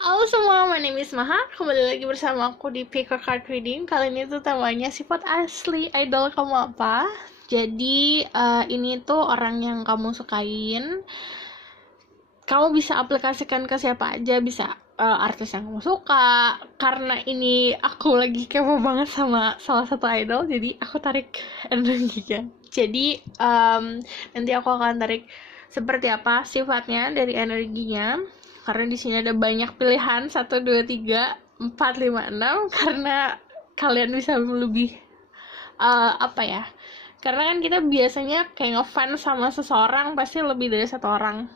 Halo semua, my name is Maha. Kembali lagi bersama aku di Pick a Card Reading. Kali ini tuh temanya sifat asli idol kamu apa. Jadi ini tuh orang yang kamu sukain. Kamu bisa aplikasikan ke siapa aja, bisa artis yang kamu suka. Karena ini aku lagi kepo banget sama salah satu idol, jadi aku tarik energinya. Jadi nanti aku akan tarik seperti apa sifatnya dari energinya. Karena di sini ada banyak pilihan 1, 2, 3, 4, 5, 6. Karena kalian bisa lebih apa ya, karena kan kita biasanya kayak ngefans sama seseorang pasti lebih dari satu orang.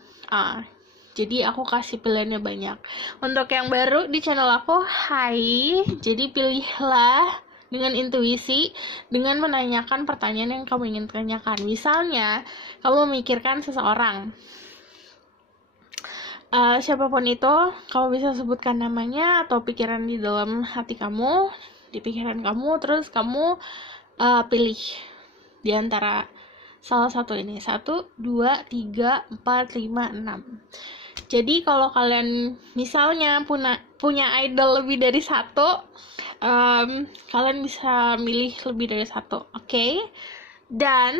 Jadi aku kasih pilihannya banyak. Untuk yang baru di channel aku, hai, jadi pilihlah dengan intuisi, dengan menanyakan pertanyaan yang kamu ingin tanyakan. Misalnya kamu memikirkan seseorang, siapapun itu, kamu bisa sebutkan namanya atau pikiran di dalam hati kamu, di pikiran kamu, terus kamu pilih di antara salah satu ini. 1, 2, 3, 4, 5, 6. Jadi kalau kalian misalnya punya idol lebih dari satu, kalian bisa milih lebih dari satu, oke? Dan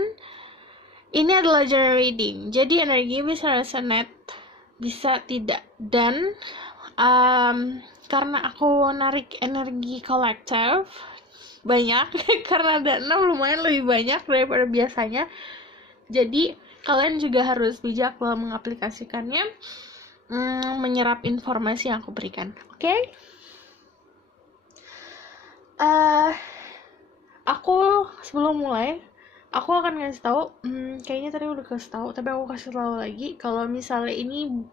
ini adalah general reading, jadi energi bisa resonate, bisa tidak. Dan karena aku narik energi kolektif banyak karena ada 6, lumayan lebih banyak daripada biasanya, jadi kalian juga harus bijak dalam mengaplikasikannya, menyerap informasi yang aku berikan, oke? Aku sebelum mulai, aku akan ngasih tahu, kayaknya tadi udah kasih tahu, tapi aku kasih tahu lagi kalau misalnya ini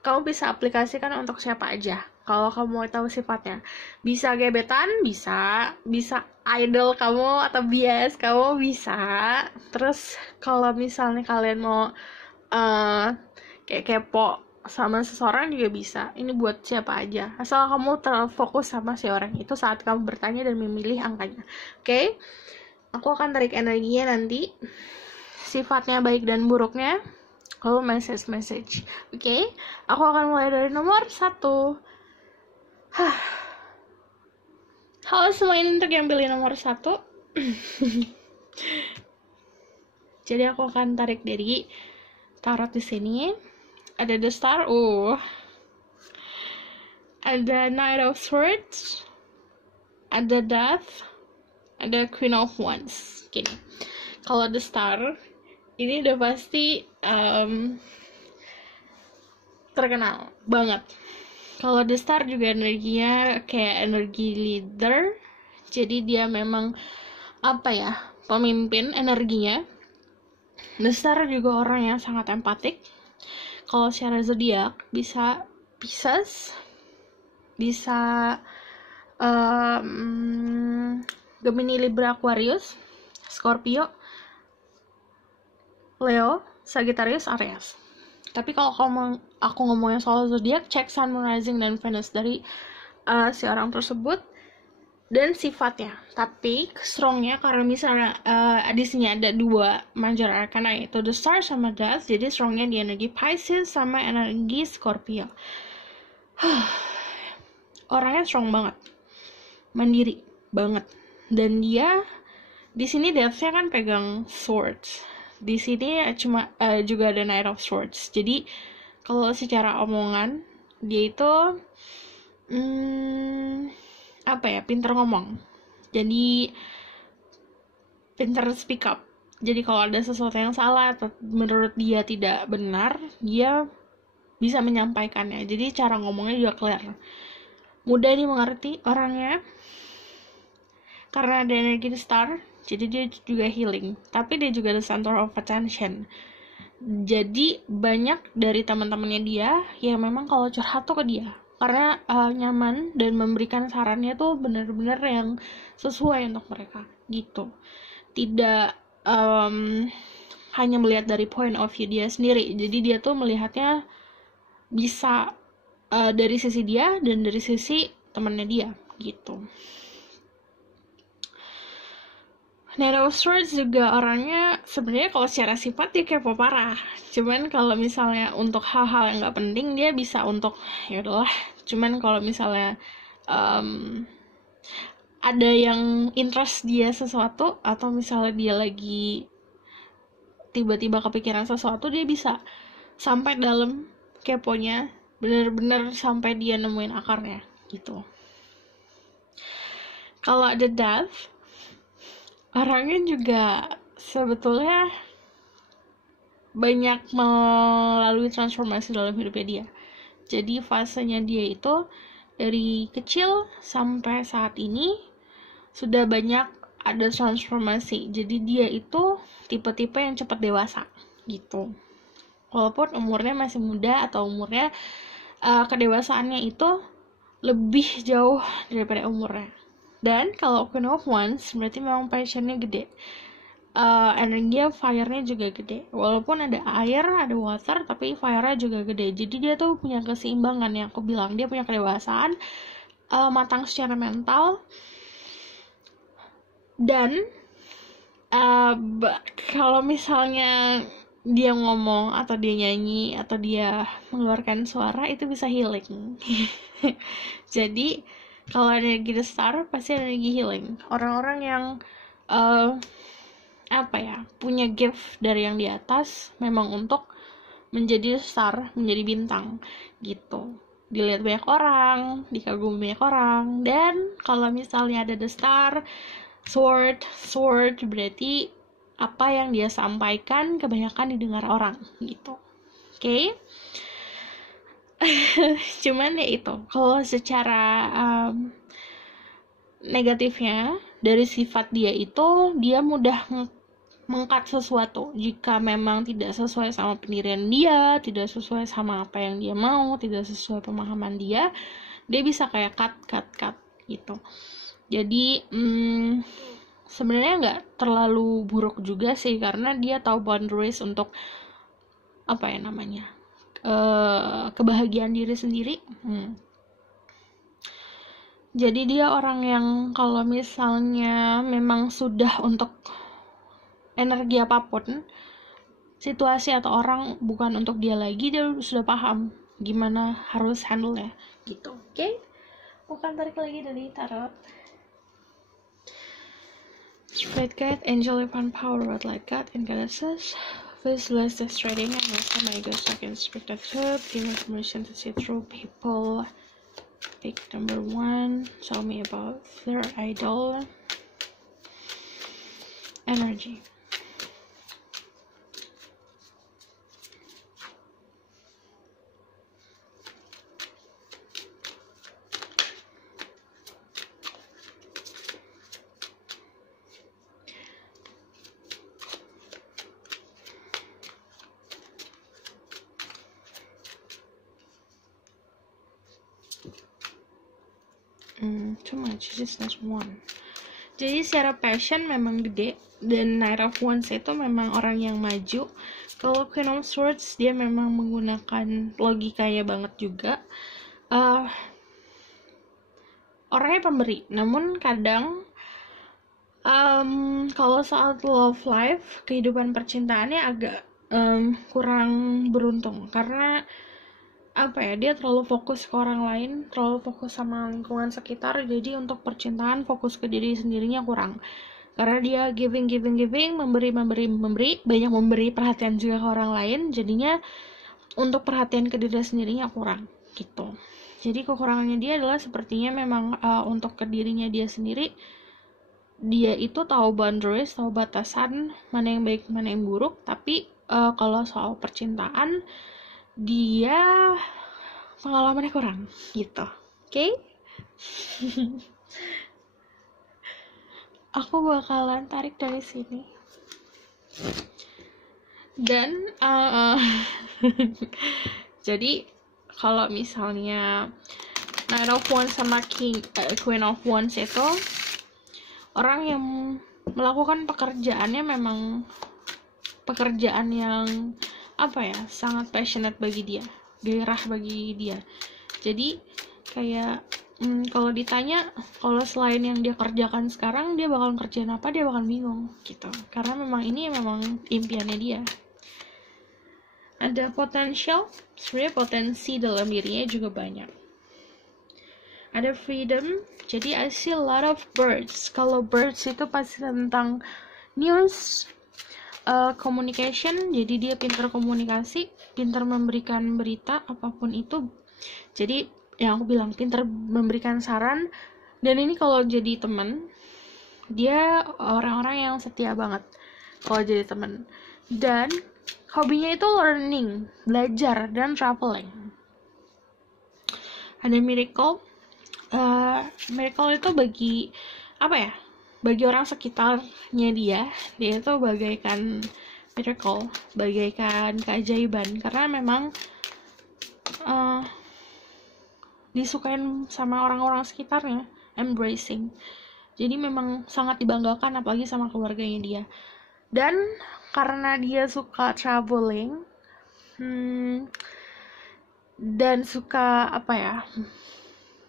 kamu bisa aplikasikan untuk siapa aja. Kalau kamu mau tahu sifatnya, bisa gebetan, bisa idol kamu atau bias kamu bisa. Terus kalau misalnya kalian mau kayak kepo sama seseorang juga bisa. Ini buat siapa aja, asal kamu terfokus sama si orang itu saat kamu bertanya dan memilih angkanya, oke? Aku akan tarik energinya nanti, sifatnya baik dan buruknya, lalu message. Oke? Aku akan mulai dari nomor 1. Halo semua, ini untuk yang pilih nomor 1. Jadi aku akan tarik dari tarot di sini. Ada The Star, ada Knight of Swords, ada Death, ada Queen of Wands. Gini, kalau The Star ini udah pasti terkenal banget. Kalau The Star juga energinya kayak energi leader, jadi dia memang apa ya, pemimpin energinya. The Star juga orang yang sangat empatik. Kalau secara zodiak bisa Pisces, bisa Gemini, Libra, Aquarius, Scorpio, Leo, Sagittarius, Aries. Tapi kalau aku ngomongin soal zodiak, cek Sun, Moon, Rising, dan Venus dari si orang tersebut dan sifatnya. Tapi strongnya karena misalnya di sini ada 2 major arcana, yaitu The Star sama Death. Jadi strongnya di energi Pisces sama energi Scorpio. Orangnya strong banget, mandiri banget, dan dia di sini Death-nya kan pegang swords. Di sini cuma juga ada Knight of Swords. Jadi kalau secara omongan dia itu apa ya, pinter ngomong. Jadi pinter speak up. Jadi kalau ada sesuatu yang salah atau menurut dia tidak benar, dia bisa menyampaikannya. Jadi cara ngomongnya juga clear. Mudah dimengerti orangnya. Karena ada energi The Star, jadi dia juga healing. Tapi dia juga the center of attention. Jadi banyak dari teman-temannya dia yang memang kalau curhat tuh ke dia, karena nyaman dan memberikan sarannya tuh benar-benar yang sesuai untuk mereka gitu. Tidak hanya melihat dari point of view dia sendiri. Jadi dia tuh melihatnya bisa dari sisi dia dan dari sisi temannya dia gitu. Knight of Swords juga orangnya sebenarnya kalau secara sifat dia kepo parah. Cuman kalau misalnya untuk hal-hal yang nggak penting, dia bisa untuk ya udahlah Cuman kalau misalnya ada yang interest dia sesuatu, atau misalnya dia lagi tiba-tiba kepikiran sesuatu, dia bisa sampai dalam keponya, bener-bener sampai dia nemuin akarnya gitu. Kalau ada Death, orangnya juga sebetulnya banyak melalui transformasi dalam hidupnya dia. Jadi fasenya dia itu dari kecil sampai saat ini sudah banyak ada transformasi. Jadi dia itu tipe-tipe yang cepat dewasa gitu. Walaupun umurnya masih muda, atau umurnya kedewasaannya itu lebih jauh daripada umurnya. Dan kalau Queen of Wands berarti memang passionnya gede. Energi fire-nya juga gede. Walaupun ada air, ada water, tapi fire-nya juga gede. Jadi dia tuh punya keseimbangan yang aku bilang. Dia punya kedewasaan, matang secara mental, dan kalau misalnya dia ngomong atau dia nyanyi atau dia mengeluarkan suara, itu bisa healing. Jadi kalau energi The Star pasti energi healing. Orang-orang yang punya gift dari yang di atas memang untuk menjadi star, menjadi bintang gitu. Dilihat banyak orang, dikagumi banyak orang. Dan kalau misalnya ada The Star, sword berarti apa yang dia sampaikan kebanyakan didengar orang gitu. Oke? Cuman ya itu, kalau secara negatifnya dari sifat dia itu, dia mudah mengkat sesuatu. Jika memang tidak sesuai sama pendirian dia, tidak sesuai sama apa yang dia mau, tidak sesuai pemahaman dia bisa kayak cut gitu. Jadi sebenarnya nggak terlalu buruk juga sih, karena dia tahu boundaries untuk kebahagiaan diri sendiri. Jadi dia orang yang kalau misalnya memang sudah untuk energi apapun, situasi atau orang bukan untuk dia lagi, dia sudah paham gimana harus handle-nya gitu. Oke? Bukan tarik lagi dari tarot. Spirit Guide, Angel Divine Power, Red Light God, and Goddesses. Please bless this reading and also my ghost can speak the truth. Give me permission to see through people. Pick number 1. Tell me about their idol. Energy. Too much, just not one. Jadi secara passion memang gede, dan Knight of Wands itu memang orang yang maju. Kalau Queen of Swords dia memang menggunakan logikanya banget juga. Orangnya pemberi, namun kadang kalau saat love life, kehidupan percintaannya agak kurang beruntung, karena dia terlalu fokus ke orang lain, terlalu fokus sama lingkungan sekitar. Jadi untuk percintaan fokus ke diri sendirinya kurang, karena dia giving, memberi, banyak memberi perhatian juga ke orang lain. Jadinya untuk perhatian ke diri sendirinya kurang gitu. Jadi kekurangannya dia adalah sepertinya memang untuk ke dirinya dia sendiri, dia itu tahu boundaries, tahu batasan mana yang baik, mana yang buruk. Tapi kalau soal percintaan, dia pengalamannya kurang gitu. Oke? Aku bakalan tarik dari sini. Dan jadi kalau misalnya Knight of Wands sama Queen of Wands itu orang yang melakukan pekerjaannya memang pekerjaan yang sangat passionate bagi dia, gairah bagi dia. Jadi kayak kalau ditanya, kalau selain yang dia kerjakan sekarang dia bakal kerjain apa, dia bakal bingung gitu, karena memang ini memang impiannya dia. Ada potensial, sebenarnya potensi dalam dirinya juga banyak. ada freedom. Jadi I see a lot of birds. Kalau birds itu pasti tentang news, communication. Jadi dia pintar komunikasi, pintar memberikan berita apapun itu. Jadi yang aku bilang, pintar memberikan saran. Dan ini kalau jadi teman, dia orang-orang yang setia banget kalau jadi teman. Dan hobinya itu learning, belajar, dan traveling. Ada miracle. Miracle itu bagi bagi orang sekitarnya dia itu bagaikan miracle, bagaikan keajaiban, karena memang disukain sama orang-orang sekitarnya, embracing. Jadi memang sangat dibanggakan, apalagi sama keluarganya dia. Dan karena dia suka traveling dan suka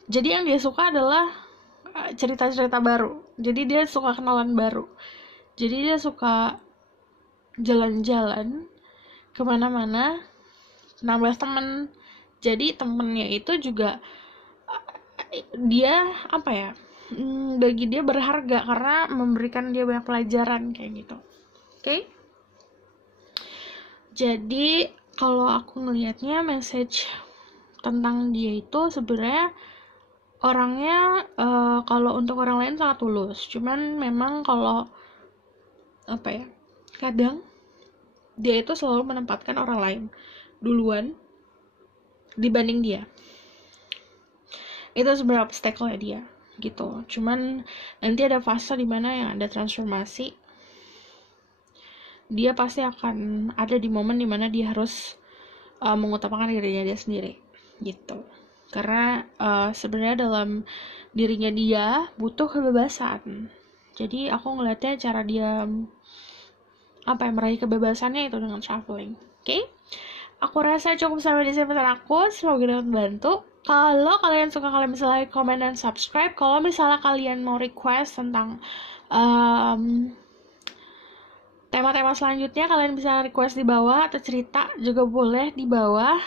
jadi yang dia suka adalah cerita-cerita baru. Jadi dia suka kenalan baru. Jadi dia suka jalan-jalan kemana-mana, nambah temen. Jadi temennya itu juga dia bagi dia berharga karena memberikan dia banyak pelajaran kayak gitu. Oke? Jadi kalau aku ngelihatnya message tentang dia itu sebenarnya orangnya kalau untuk orang lain sangat tulus. Cuman memang kalau kadang dia itu selalu menempatkan orang lain duluan dibanding dia. Itu sebenarnya obstacle-nya dia gitu. Cuman nanti ada fase dimana yang ada transformasi. Dia pasti akan ada di momen dimana dia harus mengutamakan dirinya dia sendiri gitu. Karena sebenarnya dalam dirinya dia butuh kebebasan. Jadi aku ngeliatnya cara dia meraih kebebasannya itu dengan traveling. Oke? Aku rasa cukup sampai di sini pesan aku. Semoga dapat membantu. Kalau kalian suka, kalian bisa like, comment, dan subscribe. Kalau misalnya kalian mau request tentang tema-tema selanjutnya, kalian bisa request di bawah atau cerita juga boleh di bawah.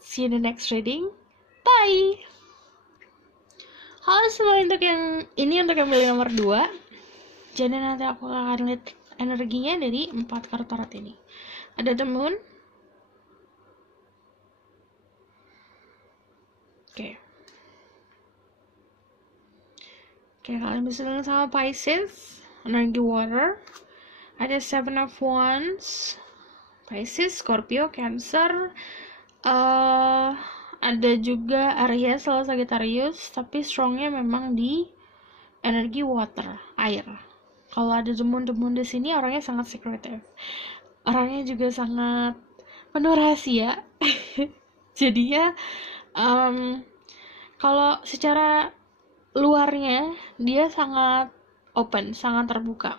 See you in the next reading. Bye! Halo semua, untuk yang pilih nomor 2. Jadi nanti aku akan lihat energinya dari 4 kartu tarot ini. Ada The Moon. Oke, kalian bisa dengar sama Pisces, energi water. Ada Seven of Wands, Pisces, Scorpio, Cancer. Ada juga Aries, Sagittarius, tapi strongnya memang di energi water, air. Kalau ada The Moon di sini, orangnya sangat secretive. Orangnya juga sangat penuh rahasia. Jadinya kalau secara luarnya dia sangat open, sangat terbuka,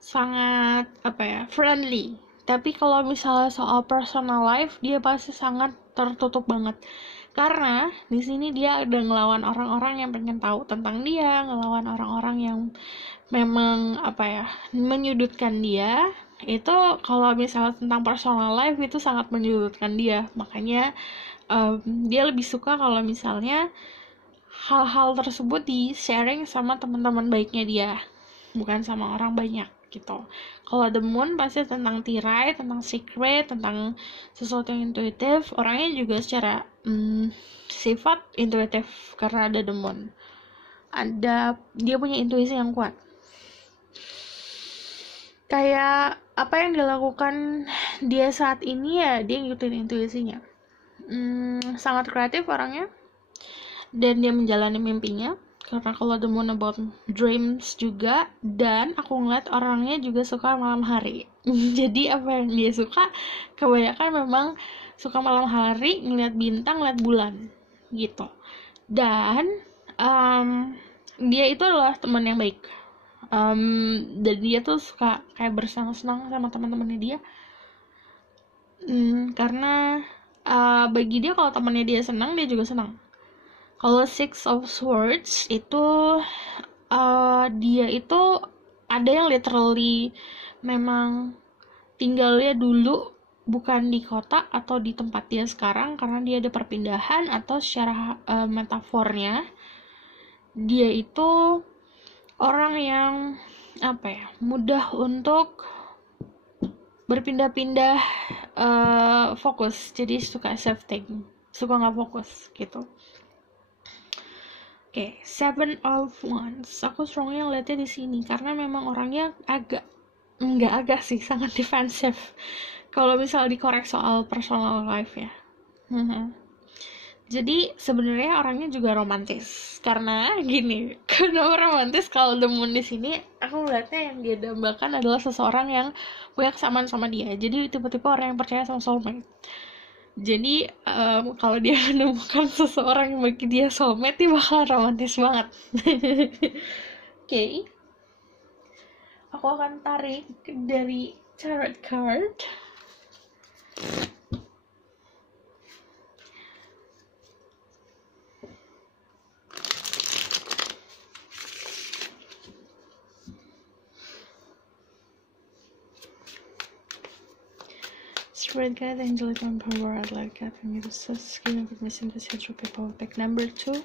sangat friendly. Tapi kalau misalnya soal personal life, dia pasti sangat tertutup banget. Karena di sini dia ada ngelawan orang-orang yang pengen tahu tentang dia, ngelawan orang-orang yang memang menyudutkan dia. Itu kalau misalnya tentang personal life itu sangat menyudutkan dia. Makanya dia lebih suka kalau misalnya hal-hal tersebut di sharing sama teman-teman baiknya dia, bukan sama orang banyak gitu. Kalau The Moon pasti tentang tirai, tentang secret, tentang sesuatu yang intuitif. Orangnya juga secara sifat intuitif karena ada The Moon. Dia punya intuisi yang kuat. Kayak apa yang dilakukan dia saat ini ya dia ngikutin intuisinya. Sangat kreatif orangnya, dan dia menjalani mimpinya. Karena kalau The Moon about dreams juga, dan aku ngeliat orangnya juga suka malam hari. Jadi apa yang dia suka kebanyakan memang suka malam hari, ngeliat bintang, ngeliat bulan gitu. Dan dia itu adalah teman yang baik. Dan dia tuh suka kayak bersenang-senang sama teman-temannya dia. Karena bagi dia kalau temannya dia senang, dia juga senang. Kalau Six of Swords itu dia itu ada yang literally memang tinggalnya dulu bukan di kota atau di tempat dia sekarang, karena dia ada perpindahan, atau secara metafornya dia itu orang yang mudah untuk berpindah-pindah fokus, jadi suka shifting, suka nggak fokus gitu. Oke, Seven of Wands. Aku strongnya ngeliatnya di sini karena memang orangnya agak sih, sangat defensif. Kalau misalnya dikorek soal personal life ya. Jadi sebenarnya orangnya juga romantis. Karena gini, kenapa romantis? Kalau The Moon di sini, aku ngeliatnya yang dia dambakan adalah seseorang yang punya kesamaan sama dia. Jadi tipe-tipe orang yang percaya sama soulmate. Jadi kalau dia menemukan seseorang yang bagi dia soulmate, dia bakal romantis banget. Oke. Aku akan tarik dari tarot card. Spirit guide, angelic power, I'd like God from you to give me sympathy through people. Pick number 2.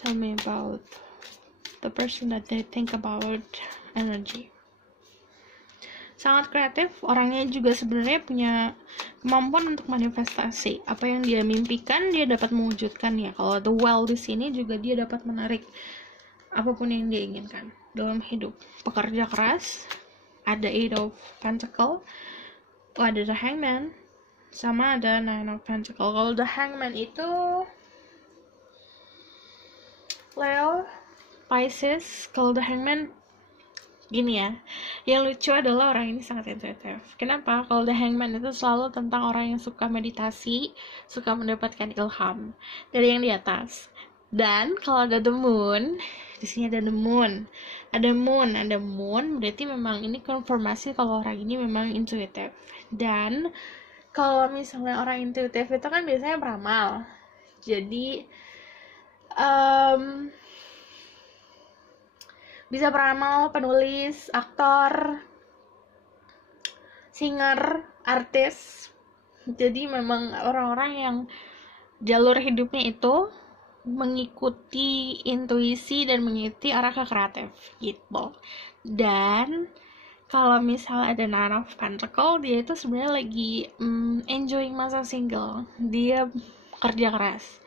Tell me about the person that they think about energy. Sangat kreatif, orangnya juga sebenarnya punya kemampuan untuk manifestasi. Apa yang dia mimpikan, dia dapat mewujudkan ya. Kalau the well di sini juga dia dapat menarik apapun yang dia inginkan dalam hidup. Pekerja keras, ada Eight of Pentacle, ada The Hangman, sama ada Nine of Pentacle. Kalau The Hangman itu Leo, Pisces. Kalau The Hangman gini ya, yang lucu adalah orang ini sangat intuitif. Kenapa? Kalau The Hangman itu selalu tentang orang yang suka meditasi, suka mendapatkan ilham dari yang di atas. Dan kalau ada The Moon, di sini ada The Moon, ada Moon, berarti memang ini konfirmasi kalau orang ini memang intuitif. Dan kalau misalnya orang intuitif itu kan biasanya beramal. Jadi bisa beramal, penulis, aktor, singer, artis. Jadi memang orang-orang yang jalur hidupnya itu mengikuti intuisi dan mengikuti arah ke kreatif gitu. Dan kalau misalnya ada Nine of Pentacle, dia itu sebenarnya lagi enjoying masa single. Dia kerja keras,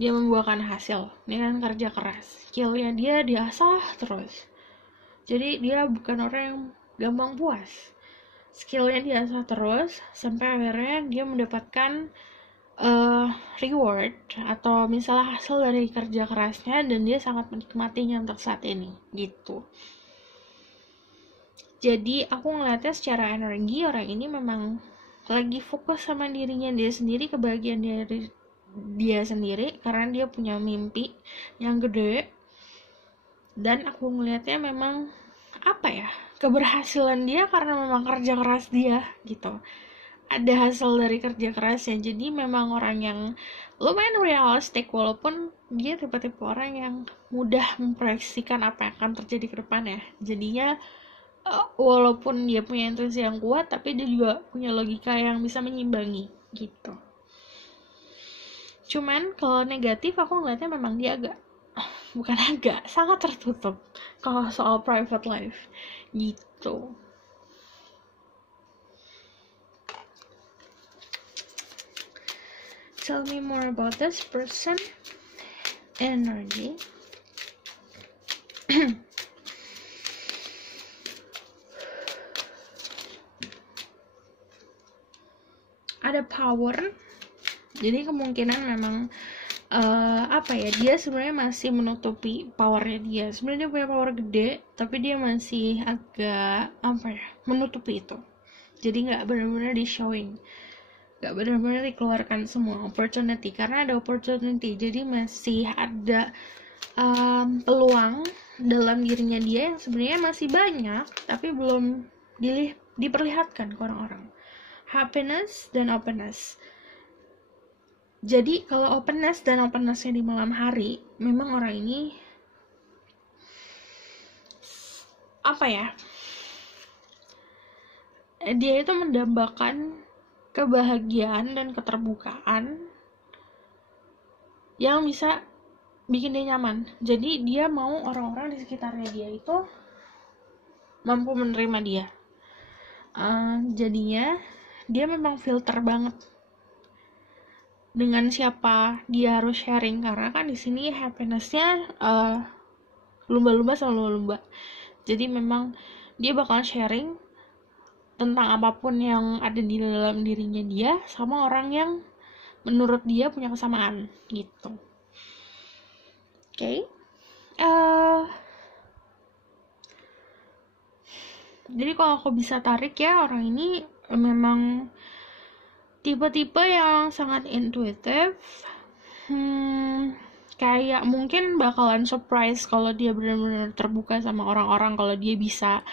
dia membuahkan hasil dengan kerja keras. Skillnya dia diasah terus. Jadi dia bukan orang yang gampang puas. Skillnya diasah terus sampai akhirnya dia mendapatkan reward atau misalnya hasil dari kerja kerasnya, dan dia sangat menikmatinya untuk saat ini gitu. Jadi aku ngeliatnya secara energi orang ini memang lagi fokus sama dirinya dia sendiri, kebahagiaan dia sendiri, karena dia punya mimpi yang gede. Dan aku ngeliatnya memang keberhasilan dia karena memang kerja keras dia gitu. Ada hasil dari kerja kerasnya. Jadi memang orang yang lumayan realistik, walaupun dia tipe-tipe orang yang mudah memproyeksikan apa yang akan terjadi ke depannya. Jadinya walaupun dia punya intuisi yang kuat, tapi dia juga punya logika yang bisa menyimbangi gitu. Cuman kalau negatif aku ngeliatnya memang dia sangat tertutup kalau soal private life gitu. Tell me more about this person energy. Ada power, jadi kemungkinan memang dia sebenarnya masih menutupi powernya dia. Sebenarnya dia punya power gede, tapi dia masih agak menutupi itu. Jadi nggak benar-benar di showing, nggak benar-benar dikeluarkan semua opportunity, karena ada opportunity. Jadi masih ada peluang dalam dirinya dia yang sebenarnya masih banyak, tapi belum diperlihatkan ke orang-orang. Happiness dan openness. Jadi kalau opennessnya di malam hari, memang orang ini dia itu mendambakan kebahagiaan dan keterbukaan yang bisa bikin dia nyaman. Jadi dia mau orang-orang di sekitarnya dia itu mampu menerima dia. Jadinya dia memang filter banget dengan siapa dia harus sharing, karena kan di sini happinessnya lumba-lumba sama lumba-lumba. Jadi memang dia bakal sharing tentang apapun yang ada di dalam dirinya dia sama orang yang menurut dia punya kesamaan gitu. Oke. Jadi kalau aku bisa tarik ya, orang ini memang tipe-tipe yang sangat intuitif. Kayak mungkin bakalan surprise kalau dia benar-benar terbuka sama orang-orang, kalau dia bisa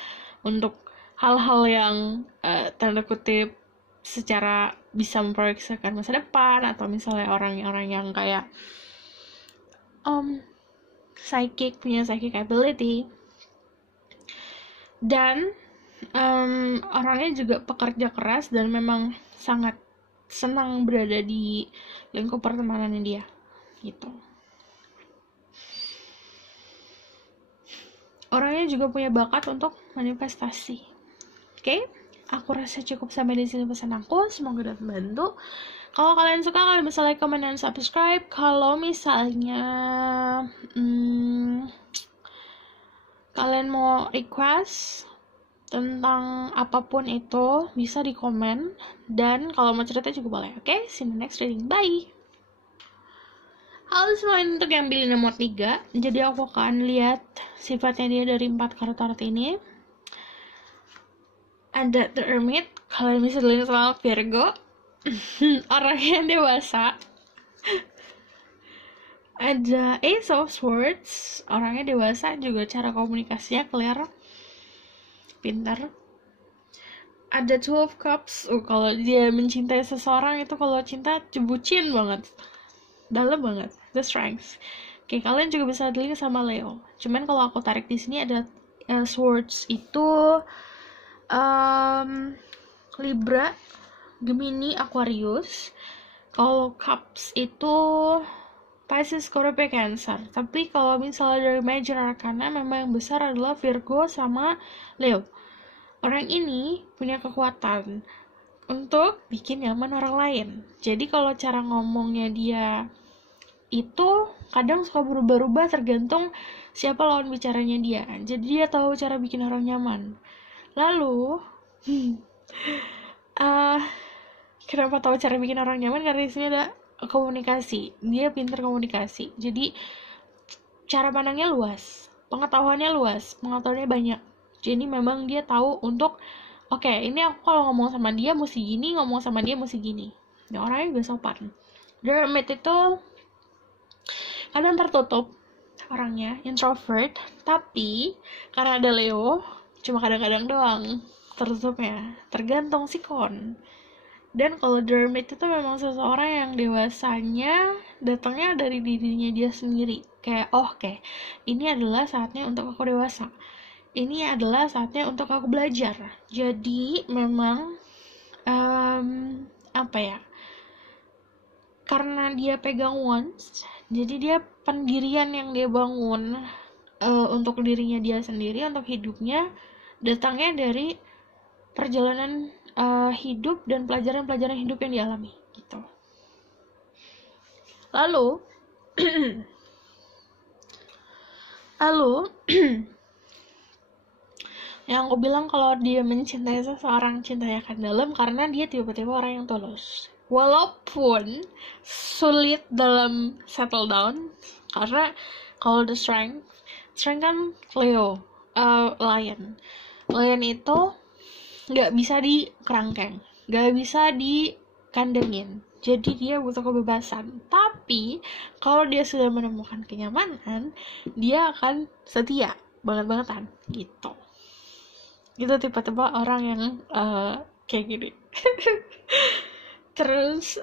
untuk hal-hal yang tanda kutip secara bisa memproyeksikan masa depan, atau misalnya orang-orang yang kayak psychic, punya psychic ability. Dan orangnya juga pekerja keras dan memang sangat senang berada di lingkup pertemanannya dia gitu. Orangnya juga punya bakat untuk manifestasi. Oke, aku rasa cukup sampai di sini pesan aku. Semoga dapat membantu. Kalau kalian suka, kalian bisa like, comment, dan subscribe. Kalau misalnya kalian mau request tentang apapun itu, bisa di komen. Dan kalau mau cerita juga boleh. Oke, see you in the next reading. Bye! Halo semua, untuk yang pilih nomor 3. Jadi aku akan lihat sifatnya dia dari 4 kartu ini. Ada The Hermit, kalian bisa dilihat sama Virgo. Orangnya dewasa. Ada Ace of Swords, orangnya dewasa, juga cara komunikasinya clear, pintar. Ada Two of Cups, kalau dia mencintai seseorang itu, kalau cinta bucin banget, dalam banget, the strength. Oke, kalian juga bisa dilihat sama Leo. Cuman kalau aku tarik di sini ada Swords itu Libra, Gemini, Aquarius. Kalau Cups itu Pisces, Scorpio, Cancer. Tapi kalau misalnya dari major arcana, memang yang besar adalah Virgo sama Leo. Orang ini punya kekuatan untuk bikin nyaman orang lain. Jadi kalau cara ngomongnya dia itu kadang suka berubah-ubah tergantung siapa lawan bicaranya dia. Jadi dia tahu cara bikin orang nyaman. Lalu kenapa tahu cara bikin orang nyaman? Karena di sini ada komunikasi. Dia pintar komunikasi. Jadi cara pandangnya luas, pengetahuannya banyak. Jadi memang dia tahu untuk oke, ini aku kalau ngomong sama dia mesti gini, ngomong sama dia mesti gini. Ya, orangnya juga sopan. The Hermit itu kadang tertutup orangnya, introvert, tapi karena ada Leo, cuma kadang-kadang doang tertutupnya, tergantung sikon. Dan kalau The Hermit itu memang seseorang yang dewasanya datangnya dari dirinya dia sendiri. Kayak, oke, ini adalah saatnya untuk aku dewasa. Ini adalah saatnya untuk aku belajar. Jadi memang karena dia pegang wands, jadi dia pendirian yang dia bangun untuk dirinya dia sendiri, untuk hidupnya, datangnya dari perjalanan hidup dan pelajaran-pelajaran hidup yang dialami gitu. Lalu yang aku bilang kalau dia mencintai seseorang, cintanya akan dalam karena dia tiba-tiba orang yang tulus. Walaupun sulit dalam settle down, karena kalau the strength kan Leo, Lion itu nggak bisa dikerangkeng, nggak bisa dikandengin. Jadi dia butuh kebebasan. Tapi kalau dia sudah menemukan kenyamanan, dia akan setia banget-bangetan gitu. Itu tipe-tipe orang yang kayak gini. Terus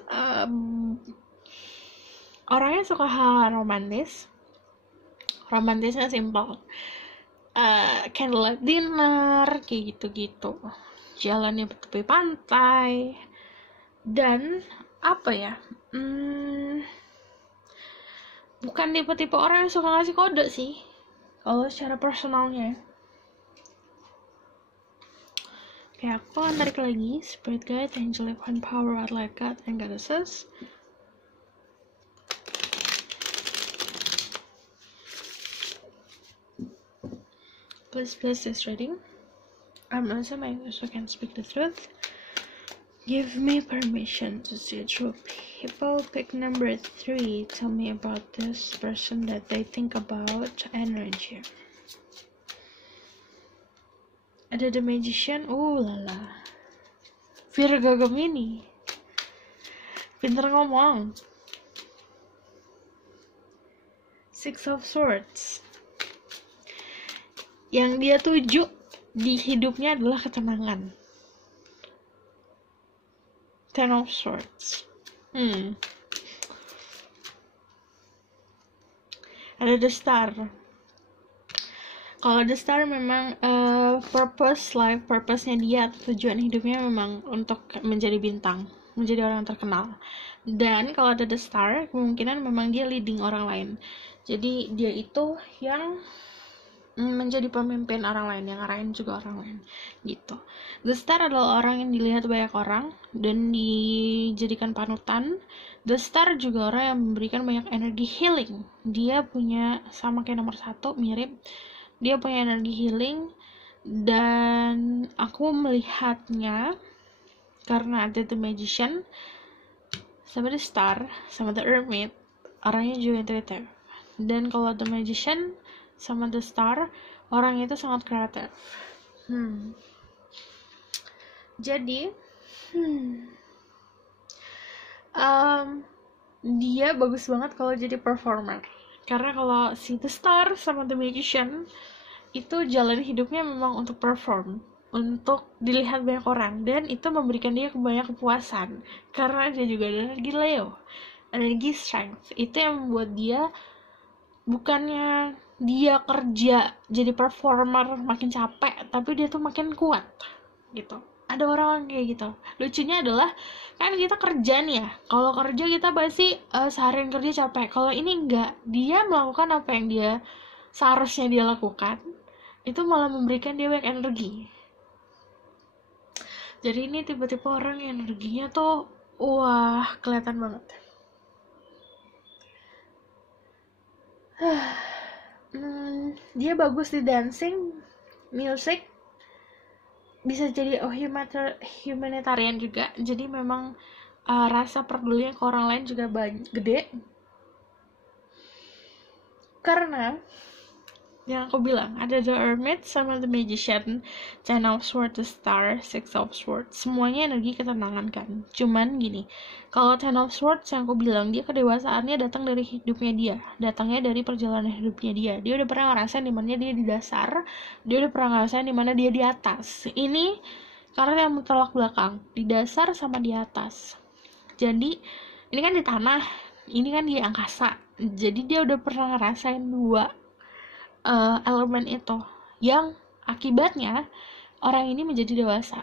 orangnya suka hal romantis. Romantisnya simple. Candlelight dinner kayak gitu-gitu. Jalannya tepi pantai. Dan apa ya, bukan tipe-tipe orang yang suka ngasih kode sih kalau secara personalnya. Kayak aku akan tarik lagi Spirit Guide, Angel Divine Power, Like God, and Goddesses. Please bless this reading. I'm assuming so I can speak the truth. Give me permission to see through people. Pick number 3. Tell me about this person that they think about. Energy. Ada The Magician. Lala. Virgo Gemini. Pinter ngomong. Six of Swords. Yang dia tuju di hidupnya adalah ketenangan. Ten of Swords. Ada The Star. Kalau The Star memang life purpose-nya dia, tujuan hidupnya memang untuk menjadi bintang, menjadi orang terkenal. Dan kalau ada The Star, kemungkinan memang dia leading orang lain. Jadi dia itu yang menjadi pemimpin orang lain, yang ngarahin juga orang lain gitu. The Star adalah orang yang dilihat banyak orang dan dijadikan panutan. The Star juga orang yang memberikan banyak energi healing. Dia punya, sama kayak nomor 1, mirip, dia punya energi healing. Dan aku melihatnya karena ada The Magician sama The Star sama The Hermit, orangnya juga intuitive. Dan kalau The Magician sama The Star, orang itu sangat kreatif. Jadi, dia bagus banget kalau jadi performer. Karena kalau si The Star sama The Magician itu jalan hidupnya memang untuk perform, untuk dilihat banyak orang, dan itu memberikan dia banyak kepuasan. Karena dia juga ada energi Leo, energi strength. Itu yang membuat dia, bukannya dia kerja jadi performer makin capek, tapi dia tuh makin kuat gitu. Ada orang kayak gitu. Lucunya adalah kan kita kerja nih ya, kalau kerja kita pasti seharian kerja capek. Kalau ini enggak, dia melakukan apa yang dia seharusnya dia lakukan, itu malah memberikan dia banyak energi. Jadi ini tipe-tipe orang yang energinya tuh wah kelihatan banget. Dia bagus di dancing, music, bisa jadi humanitarian juga. Jadi memang rasa pedulinya ke orang lain juga gede. Karena yang aku bilang, ada The Hermit sama The Magician, Ten of Swords, The Star, Six of Swords, semuanya energi ketenangan kan. Cuman gini, kalau Ten of Swords yang aku bilang, dia kedewasaannya datang dari hidupnya dia, datangnya dari perjalanan hidupnya dia. Dia udah pernah ngerasain dimana dia di dasar, dia udah pernah ngerasain dimana dia di atas. Ini karena yang bertolak belakang, di dasar sama di atas. Jadi ini kan di tanah, ini kan di angkasa. Jadi dia udah pernah ngerasain dua elemen itu, yang akibatnya orang ini menjadi dewasa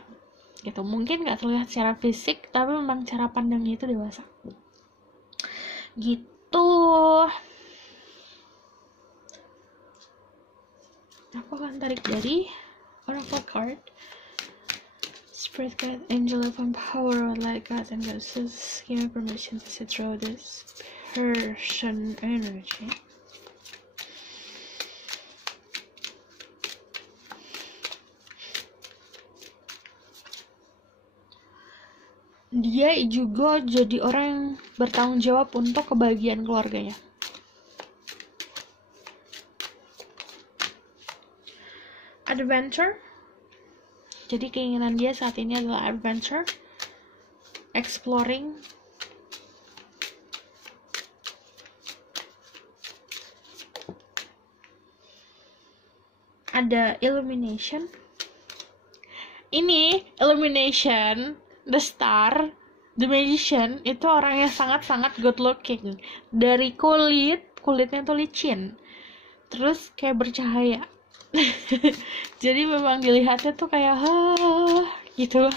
gitu. Mungkin gak terlihat secara fisik, tapi memang cara pandangnya itu dewasa gitu. Aku akan tarik dari Oracle card. Spirit Guide, Angel Divine Power, Like God, and Goddesses. Give me permission to see through this person energy. Dia juga jadi orang yang bertanggung jawab untuk kebahagiaan keluarganya. Adventure. Jadi keinginan dia saat ini adalah adventure, exploring. Ada illumination. Ini illumination, The Star, The Magician itu orang yang sangat-sangat good looking. Dari kulitnya tuh licin, terus kayak bercahaya. Jadi memang dilihatnya tuh kayak gitu.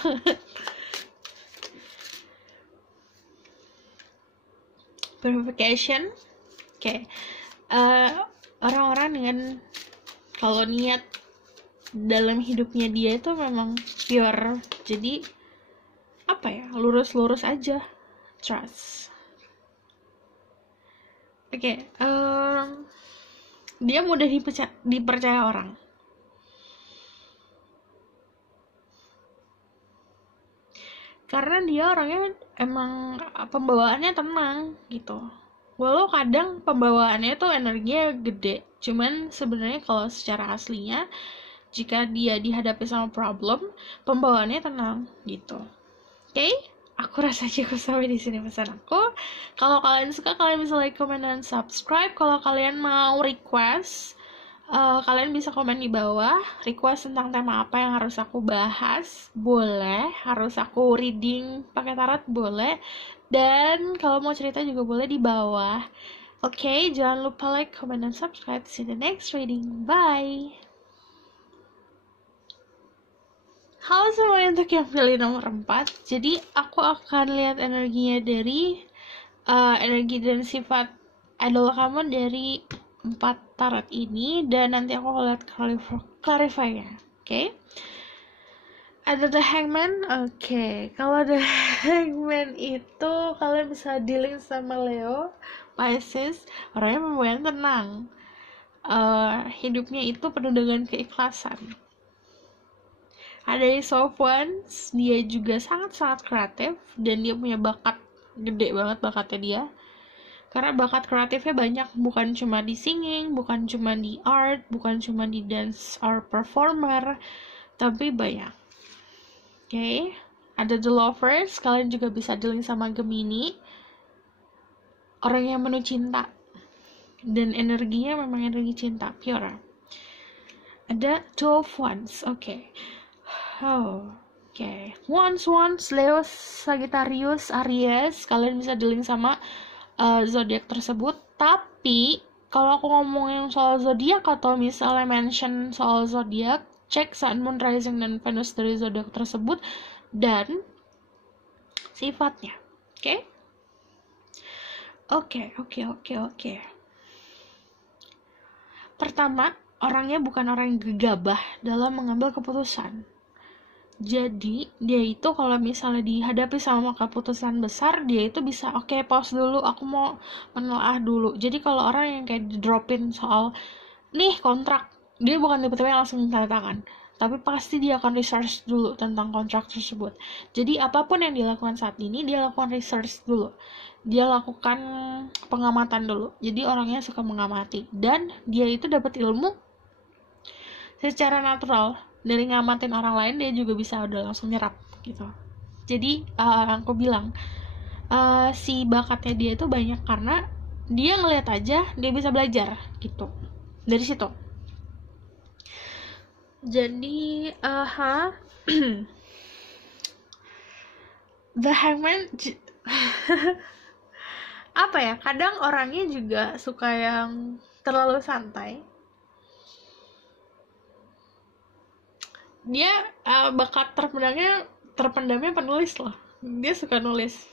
purification. Oke. Orang-orang dengan kalau niat dalam hidupnya dia itu memang pure, jadi apa ya, lurus-lurus aja, trust. Oke. Dia mudah dipercaya orang. Karena dia orangnya emang pembawaannya tenang gitu. Walau kadang pembawaannya tuh energinya gede, cuman sebenarnya kalau secara aslinya jika dia dihadapi sama problem, pembawaannya tenang gitu. Oke? Aku rasa cukup sampai di sini pesan aku. Kalau kalian suka, kalian bisa like, comment, dan subscribe. Kalau kalian mau request, kalian bisa komen di bawah. Request tentang tema apa yang harus aku bahas, boleh. Harus aku reading pakai tarot, boleh. Dan kalau mau cerita juga boleh di bawah. Oke, jangan lupa like, comment, dan subscribe. See you in the next reading. Bye. Halo semuanya, untuk yang pilih nomor 4. Jadi aku akan lihat energinya dari energi dan sifat idol kamu dari 4 tarot ini, dan nanti aku lihat clarify-nya. Oke? Ada The Hangman. Oke, kalau The Hangman itu kalian bisa dealing sama Leo, Pisces, orangnya lumayan tenang. Hidupnya itu penuh dengan keikhlasan. Ada Ace of Wands, dia juga sangat-sangat kreatif dan dia punya bakat, gede banget bakatnya dia. Karena bakat kreatifnya banyak, bukan cuma di singing, bukan cuma di art, bukan cuma di dance or performer, tapi banyak. Oke, ada The Lovers, kalian juga bisa dealing sama Gemini, orang yang penuh cinta dan energinya memang energi cinta pure. Ada Two of Wands. Oke. Wands, Leo, Sagittarius, Aries, kalian bisa dealing sama zodiak tersebut. Tapi kalau aku ngomongin soal zodiak atau misalnya mention soal zodiak, cek Sun, Moon, Rising, dan Venus dari zodiak tersebut dan sifatnya. Oke. Pertama, orangnya bukan orang yang gegabah dalam mengambil keputusan. Jadi dia itu kalau misalnya dihadapi sama keputusan besar, dia itu bisa pause dulu, aku mau menelaah dulu. Jadi kalau orang yang kayak di-dropin soal nih kontrak, dia bukan tiba-tiba langsung tanda tangan, tapi pasti dia akan research dulu tentang kontrak tersebut. Jadi apapun yang dilakukan saat ini, dia lakukan research dulu, dia lakukan pengamatan dulu. Jadi orangnya suka mengamati, dan dia itu dapat ilmu secara natural. Dari ngamatin orang lain, dia juga bisa udah langsung nyerap gitu. Jadi aku bilang si bakatnya dia itu banyak karena dia ngeliat aja, dia bisa belajar gitu dari situ. Jadi The Hangman apa ya, kadang orangnya juga suka yang terlalu santai. Dia bakat terpendamnya penulis loh. Dia suka nulis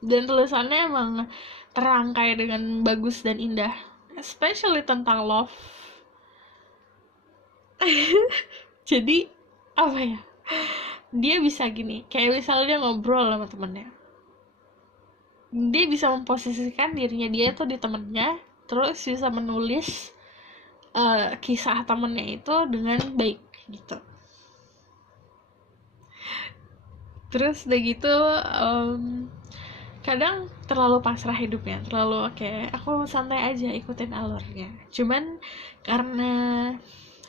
dan tulisannya emang terangkai dengan bagus dan indah, especially tentang love. Jadi apa ya, dia bisa gini, kayak misalnya dia ngobrol sama temennya, dia bisa memposisikan dirinya dia tuh di temennya, terus bisa menulis kisah temennya itu dengan baik gitu. Terus udah gitu kadang terlalu pasrah hidupnya, terlalu aku santai aja ikutin alurnya. Cuman karena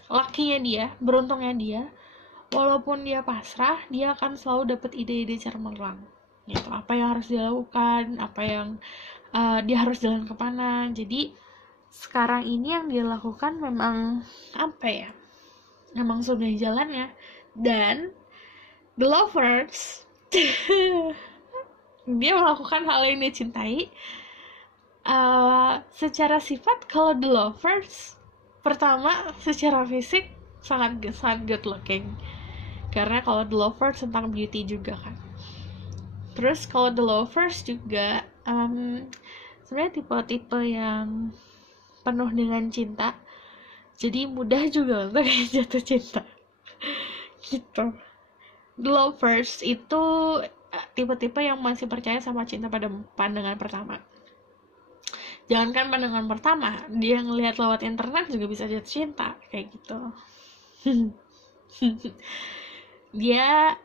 lucky-nya dia, beruntungnya dia, walaupun dia pasrah, dia akan selalu dapat ide-ide cemerlang gitu, apa yang harus dia lakukan, apa yang dia harus jalan kemana. Jadi sekarang ini yang dia lakukan memang memang sudah jalannya. Dan The Lovers dia melakukan hal yang dia cintai. Secara sifat, kalau The Lovers, pertama secara fisik sangat good looking, karena kalau The Lovers tentang beauty juga kan. Terus kalau The Lovers juga Sebenarnya tipe-tipe yang penuh dengan cinta, jadi mudah juga untuk jatuh cinta gitu. Lovers itu tipe-tipe yang masih percaya sama cinta pada pandangan pertama. Jangankan pandangan pertama, dia ngelihat lewat internet juga bisa jatuh cinta kayak gitu. Dia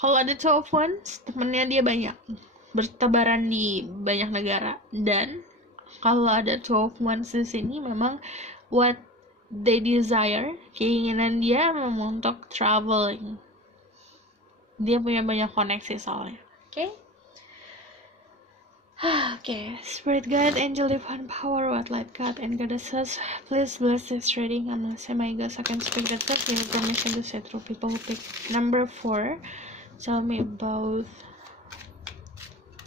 kalau ada cowok ones, temennya dia banyak, bertebaran di banyak negara. Dan kalau ada 12 ones di sini, memang what they desire, keinginan dia memang untuk traveling. Dia punya banyak koneksi soalnya. Okay, Spirit Guide, Angel Divine Power, What Light God, and Goddesses, please bless this reading and my gods I can speak the truth. Give me permission to say through people who pick number 4. Tell me about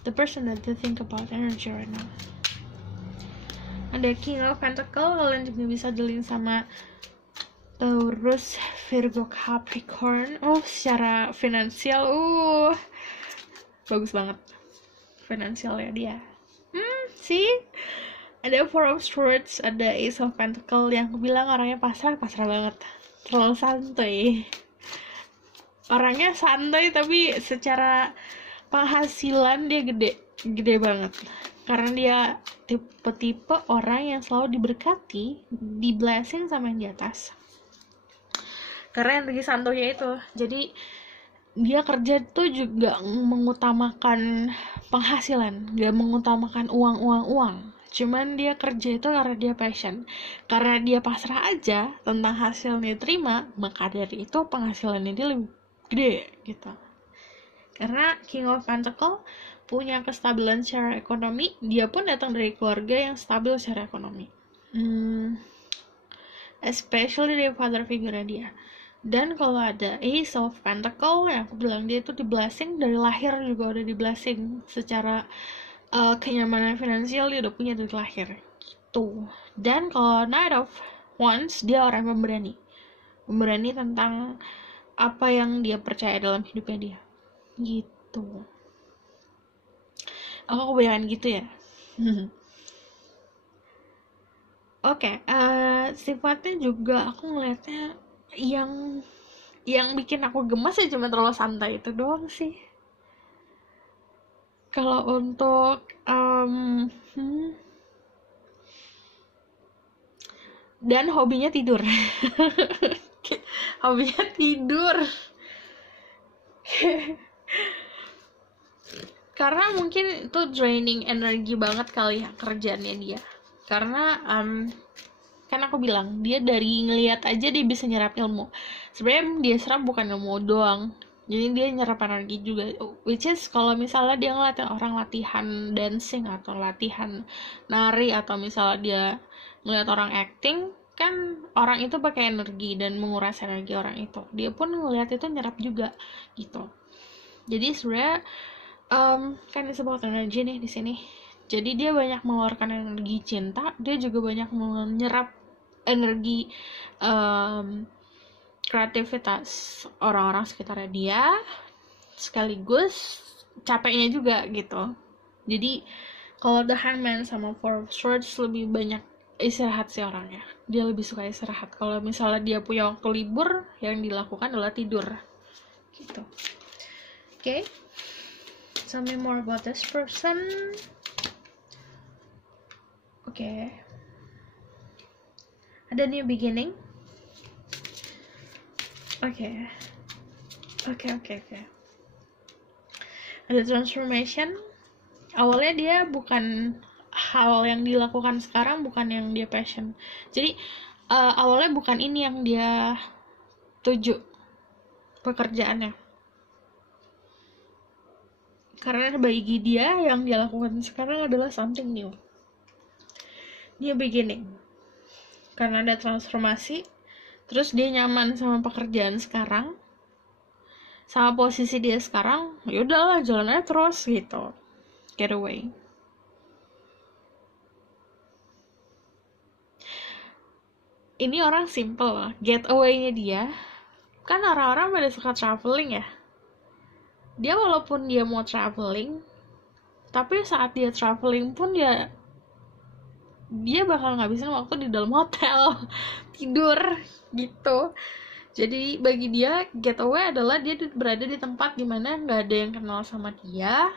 the person that you think about energy right now. Ada King of Pentacle, kalian juga bisa dealing sama Taurus, Virgo, Capricorn. Secara finansial, bagus banget finansialnya dia. See? Ada Four of Swords, ada Ace of Pentacle yang aku bilang orangnya pasrah banget, terlalu santai. Orangnya santai tapi secara penghasilan dia gede banget. Karena dia tipe-tipe orang yang selalu diberkati, di blessing sama yang di atas. Karena energi santunya itu, jadi dia kerja tuh juga mengutamakan penghasilan, gak mengutamakan uang. Cuman dia kerja itu karena dia passion, karena dia pasrah aja tentang hasilnya terima, maka dari itu penghasilannya dia lebih gede gitu. Karena King of Pentacle punya kestabilan secara ekonomi, dia pun datang dari keluarga yang stabil secara ekonomi, especially dari father figure dia. Dan kalau ada Ace of Pentacle, yang aku bilang dia itu di blessing dari lahir, juga udah di blessing secara kenyamanan finansial dia udah punya dari lahir gitu. Dan kalau Knight of Wands, dia orang pemberani tentang apa yang dia percaya dalam hidupnya dia gitu. Aku kebanyakan gitu ya. Oke, sifatnya juga aku ngelihatnya yang bikin aku gemas ya cuma terlalu santai itu doang sih. Kalau untuk dan hobinya tidur. Hobinya tidur. Karena mungkin itu draining energi banget kali ya kerjaannya dia. Karena kan aku bilang dia dari ngelihat aja dia bisa nyerap ilmu. Sebenarnya dia serap bukan ilmu doang, jadi dia nyerap energi juga. Which is kalau misalnya dia ngeliatin orang latihan dancing atau latihan nari, atau misalnya dia ngeliat orang acting, kan orang itu pakai energi dan menguras energi orang itu. Dia pun ngeliat itu nyerap juga gitu. Jadi sebenarnya kan disebut energi nih di sini. Jadi dia banyak mengeluarkan energi cinta, dia juga banyak menyerap energi kreativitas orang-orang sekitarnya dia, sekaligus capeknya juga gitu. Jadi kalau The Hangman sama Four of Swords lebih banyak istirahat sih orangnya. Dia lebih suka istirahat. Kalau misalnya dia punya waktu libur, yang dilakukan adalah tidur gitu. Okay, tell me more about this person. Okay, ada new beginning. Okay. Ada transformation. Awalnya dia bukan hal yang dilakukan sekarang, bukan yang dia passion. Jadi awalnya bukan ini yang dia tuju pekerjaannya. Karena bagi dia yang dia lakukan sekarang adalah something new. New beginning. Karena ada transformasi, terus dia nyaman sama pekerjaan sekarang, sama posisi dia sekarang, yaudahlah jalan aja terus gitu, get away. Ini orang simple, get away-nya dia kan orang-orang pada suka traveling ya, dia walaupun dia mau traveling, tapi saat dia traveling pun dia bakal ngabisin waktu di dalam hotel tidur gitu. Jadi bagi dia getaway adalah dia berada di tempat dimana nggak ada yang kenal sama dia,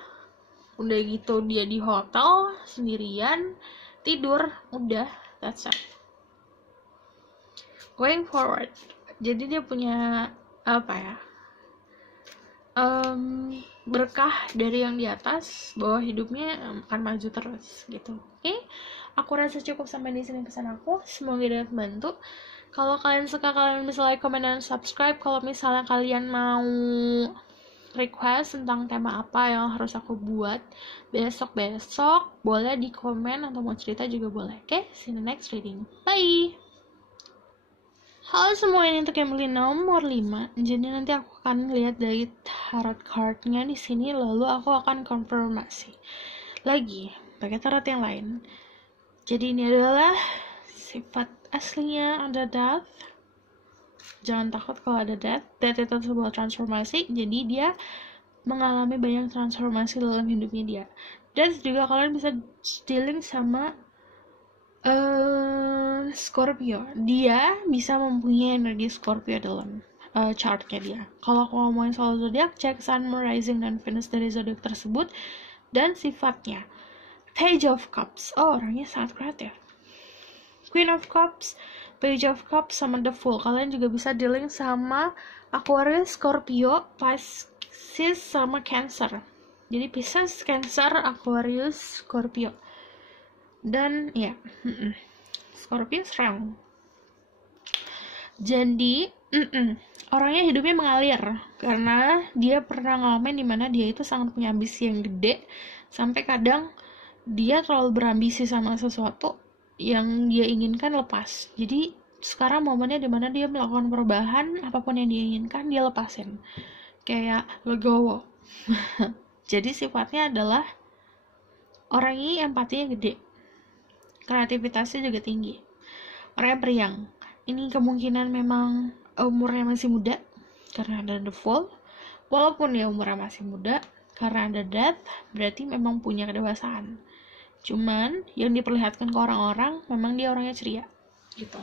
udah gitu dia di hotel sendirian tidur, udah, that's it. Going forward, jadi dia punya apa ya, berkah dari yang di atas bahwa hidupnya akan maju terus gitu. Oke, aku rasa cukup sampai di sini pesan aku, semoga dapat membantu. Kalau kalian suka, kalian bisa like, comment, dan subscribe. Kalau misalnya kalian mau request tentang tema apa yang harus aku buat besok-besok, boleh di komen, atau mau cerita juga boleh. Oke, see you in the next reading. Bye! Halo semua, ini untuk yang beli nomor 5. Jadi nanti aku akan lihat dari tarot card-nya di sini, lalu aku akan konfirmasi lagi pakai tarot yang lain. Jadi ini adalah sifat aslinya, ada death. Jangan takut kalau ada death. Death itu sebuah transformasi, jadi dia mengalami banyak transformasi dalam hidupnya dia. Death juga kalian bisa dealing sama Scorpio. Dia bisa mempunyai energi Scorpio dalam chartnya dia. Kalau aku ngomongin soal zodiak, cek Sun, Moon, Rising, dan Venus dari zodiak tersebut dan sifatnya. Page of Cups, orangnya sangat kreatif. Queen of Cups, Page of Cups, sama The Fool. Kalian juga bisa dealing sama Aquarius, Scorpio, Pisces, sama Cancer. Jadi Pisces, Cancer, Aquarius, Scorpio. Dan ya, Scorpio strong. Jadi orangnya hidupnya mengalir karena dia pernah ngalamin dimana dia itu sangat punya ambisi yang gede, sampai kadang dia terlalu berambisi sama sesuatu yang dia inginkan lepas. Jadi sekarang momennya dimana dia melakukan perubahan, apapun yang dia inginkan dia lepasin, kayak legowo. Jadi sifatnya adalah orang ini empatinya gede, kreativitasnya juga tinggi, orangnya periang. Ini kemungkinan memang umurnya masih muda karena ada The Fool. Walaupun dia umurnya masih muda, karena ada Death, berarti memang punya kedewasaan. Cuman yang diperlihatkan ke orang-orang memang dia orangnya ceria gitu.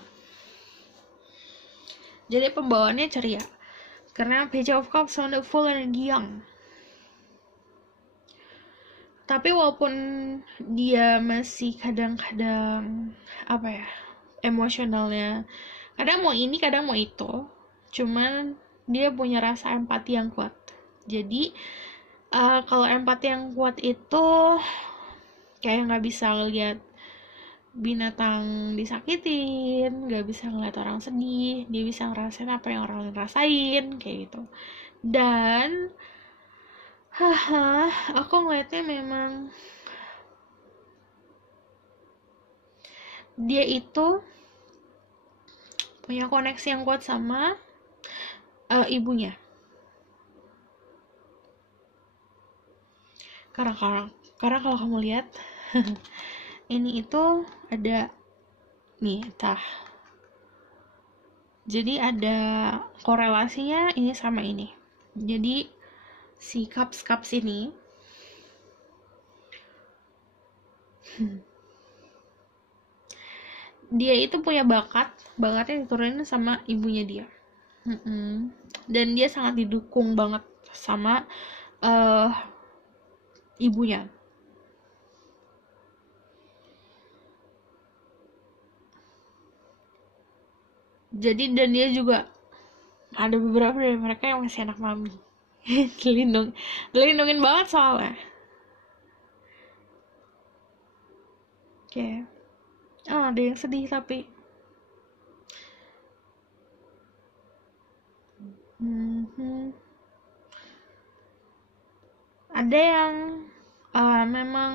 Jadi pembawaannya ceria karena Page of Cups sama The Fool energi young. Tapi walaupun dia masih kadang-kadang apa ya, emosionalnya kadang mau ini kadang mau itu, cuman dia punya rasa empati yang kuat. Jadi kalau empati yang kuat itu kayak nggak bisa ngeliat binatang disakitin, nggak bisa ngeliat orang sedih, dia bisa ngerasain apa yang orang lain rasain kayak gitu. Dan aku ngeliatnya memang dia itu punya koneksi yang kuat sama ibunya. Karena kalau kamu lihat ini itu ada nih jadi ada korelasinya ini sama ini. Jadi si cups ini dia itu punya bakatnya diturunin sama ibunya dia. Dan dia sangat didukung banget sama ibunya. Jadi dan dia juga ada beberapa dari mereka yang masih anak mami. Dilindungin banget soalnya. Oke. Ada yang sedih tapi ada yang memang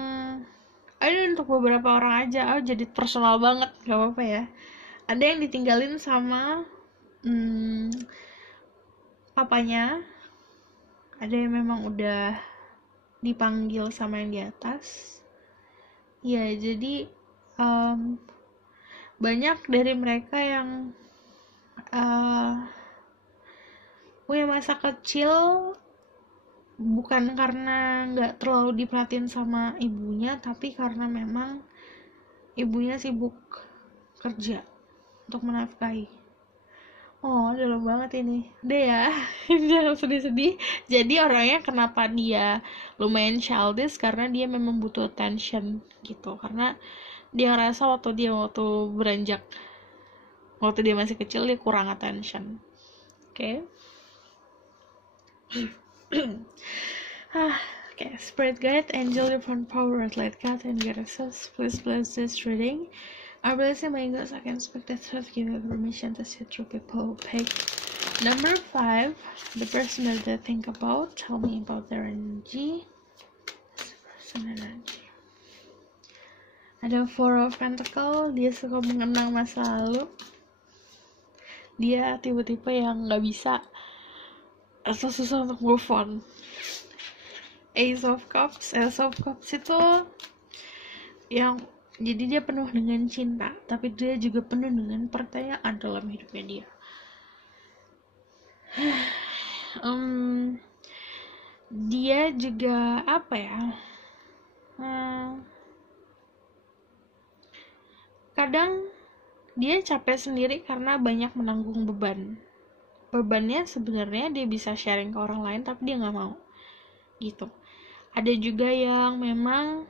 ada untuk beberapa orang aja. Jadi personal banget, gak apa-apa ya. Ada yang ditinggalin sama papanya, ada yang memang udah dipanggil sama yang di atas ya. Jadi banyak dari mereka yang punya masa kecil bukan karena nggak terlalu diperhatiin sama ibunya, tapi karena memang ibunya sibuk kerja untuk menafkahi. Oh, dalam banget ini. Udah ya, jangan sedih-sedih. Jadi orangnya kenapa dia lumayan childish, karena dia memang butuh attention gitu. Karena dia ngerasa waktu beranjak, waktu dia masih kecil, dia kurang attention. Oke. Okay. Spirit guide, angel, divine power, let God and your access. Please bless this reading. I blessing my angels, I can speak the truth, give you permission to see through people. Pick number 5, the person that they think about. Tell me about their energy. Person energy. Ada 4 of Pentacles, dia suka mengenang masa lalu. Dia tipe-tipe yang gak bisa atau susah untuk move on. Ace of Cups itu yang jadi dia penuh dengan cinta, tapi dia juga penuh dengan pertanyaan dalam hidupnya dia. Dia juga apa ya? Kadang dia capek sendiri karena banyak menanggung beban. Bebannya sebenarnya dia bisa sharing ke orang lain, tapi dia nggak mau. Gitu. Ada juga yang memang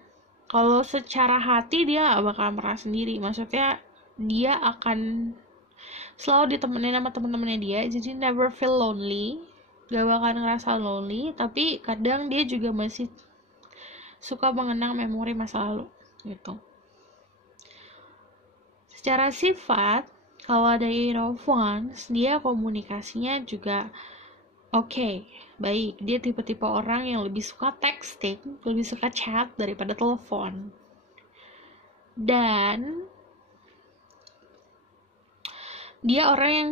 kalau secara hati dia gak bakal merasa sendiri, maksudnya dia akan selalu ditemenin sama teman-temannya dia, jadi never feel lonely, gak bakal ngerasa lonely. Tapi kadang dia juga masih suka mengenang memori masa lalu gitu. Secara sifat, kalau ada Eight of Wands, dia komunikasinya juga oke, baik. Dia tipe-tipe orang yang lebih suka texting, lebih suka chat daripada telepon. Dan dia orang yang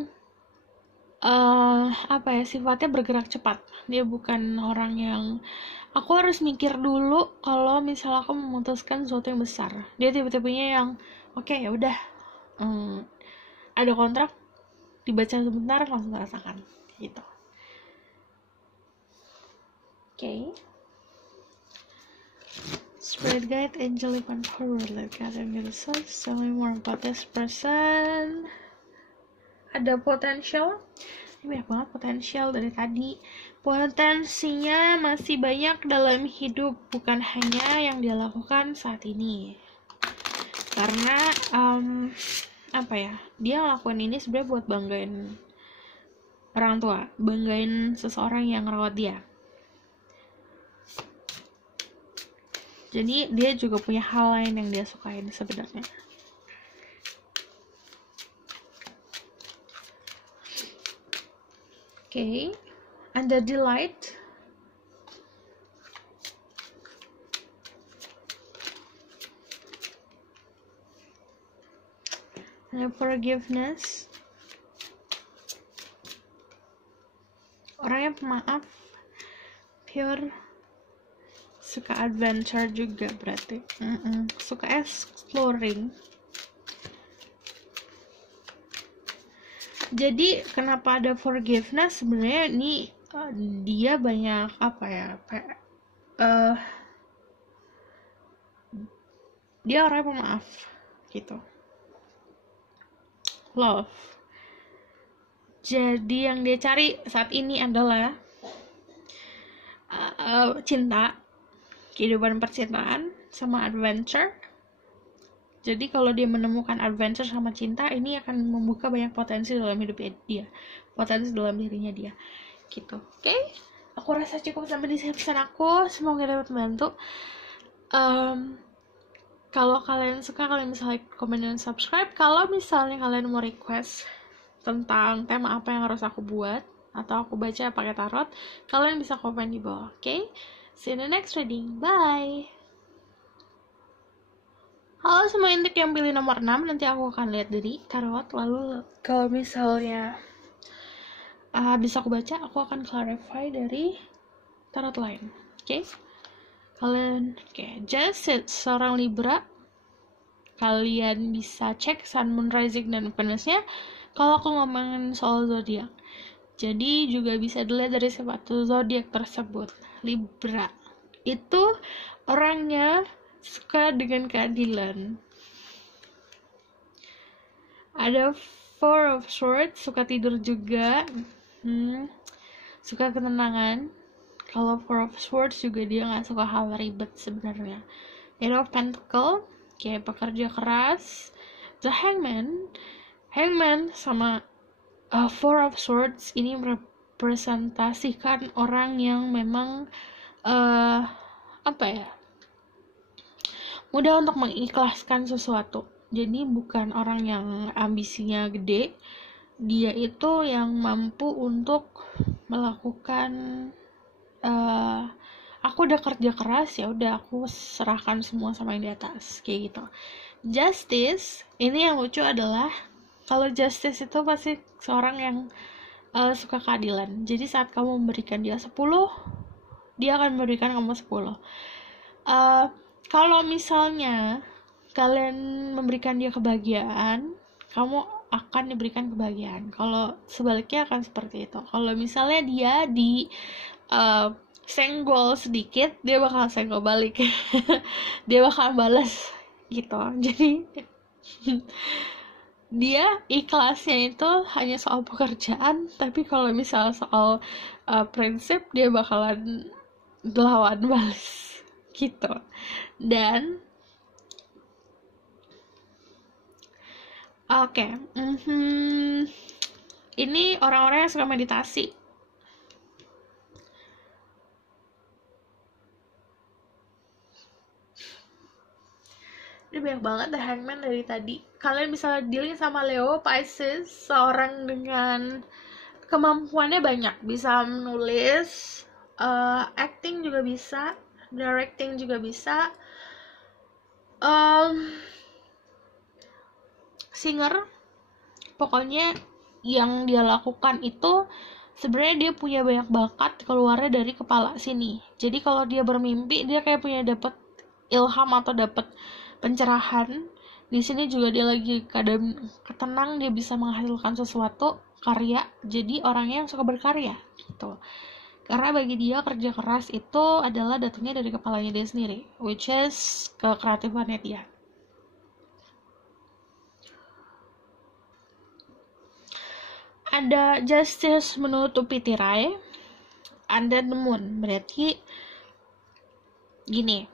sifatnya bergerak cepat. Dia bukan orang yang aku harus mikir dulu kalau misalnya aku memutuskan sesuatu yang besar. Dia tipe-tipenya yang oke, ya udah, ada kontrak, dibaca sebentar langsung rasakan gitu. Okay. Spirit guide, angelic and power, let God and your soul. Tell me more about this person. Ada potensial. Ini banyak banget potensial dari tadi. Potensinya masih banyak dalam hidup, bukan hanya yang dia lakukan saat ini. Karena dia ngelakuin ini sebenarnya buat banggain orang tua, banggain seseorang yang ngerawat dia. Jadi dia juga punya hal lain yang dia sukain sebenarnya. Okay. Under the light, and forgiveness. Orangnya pemaaf, pure, suka adventure juga berarti. Suka exploring. Jadi kenapa ada forgiveness? Sebenarnya ini dia banyak dia orangnya pemaaf gitu. Love. Jadi yang dia cari saat ini adalah cinta, kehidupan percintaan, sama adventure. Jadi kalau dia menemukan adventure sama cinta, ini akan membuka banyak potensi dalam hidup dia, potensi dalam dirinya dia, gitu. Oke? Aku rasa cukup sampai di sini pesan aku. Semoga dapat membantu. Kalau kalian suka, kalian bisa like, comment, dan subscribe. Kalau misalnya kalian mau request tentang tema apa yang harus aku buat atau aku baca pakai tarot, kalian bisa komen di bawah. Oke? See you in the next reading. Bye. Halo semua intik yang pilih nomor 6, nanti aku akan lihat dari tarot. Lalu kalau misalnya bisa aku baca, aku akan clarify dari tarot lain. Oke? Kalian, just seorang Libra, kalian bisa cek Sun, Moon, Rising, dan Venus-nya kalau aku ngomongin soal zodiak. Jadi juga bisa dilihat dari sifat zodiak tersebut. Libra itu orangnya suka dengan keadilan. Ada Four of Swords, suka tidur juga, suka ketenangan. Kalau Four of Swords juga dia nggak suka hal ribet sebenarnya. Eight of Pentacle, kayak pekerja keras. The Hangman sama Four of Swords ini merepresentasikan orang yang memang mudah untuk mengikhlaskan sesuatu. Jadi bukan orang yang ambisinya gede, dia itu yang mampu untuk melakukan aku udah kerja keras, ya udah aku serahkan semua sama yang di atas, kayak gitu. Justice, ini yang lucu adalah kalau justice itu pasti seorang yang suka keadilan. Jadi saat kamu memberikan dia 10, dia akan memberikan kamu 10. Kalau misalnya kalian memberikan dia kebahagiaan, kamu akan diberikan kebahagiaan. Kalau sebaliknya akan seperti itu. Kalau misalnya dia di senggol sedikit, dia bakal senggol balik. Dia bakal balas gitu. Jadi dia ikhlasnya itu hanya soal pekerjaan, tapi kalau misalnya soal prinsip, dia bakalan lawan balas gitu. Dan oke, ini orang-orang yang suka meditasi. Ini banyak banget The Hangman dari tadi. Kalian bisa dealing sama Leo, Pisces, seorang dengan kemampuannya banyak. Bisa menulis, acting juga bisa, directing juga bisa, singer. Pokoknya yang dia lakukan itu sebenarnya dia punya banyak bakat keluarnya dari kepala sini. Jadi kalau dia bermimpi, dia kayak punya dapat ilham atau dapat pencerahan. Di sini juga dia lagi keadaan ketenang, dia bisa menghasilkan sesuatu karya. Jadi orangnya yang suka berkarya gitu. Karena bagi dia kerja keras itu adalah datangnya dari kepalanya dia sendiri, which is kekreatifannya dia. Ada Justice menutupi tirai, ada The Moon, berarti gini,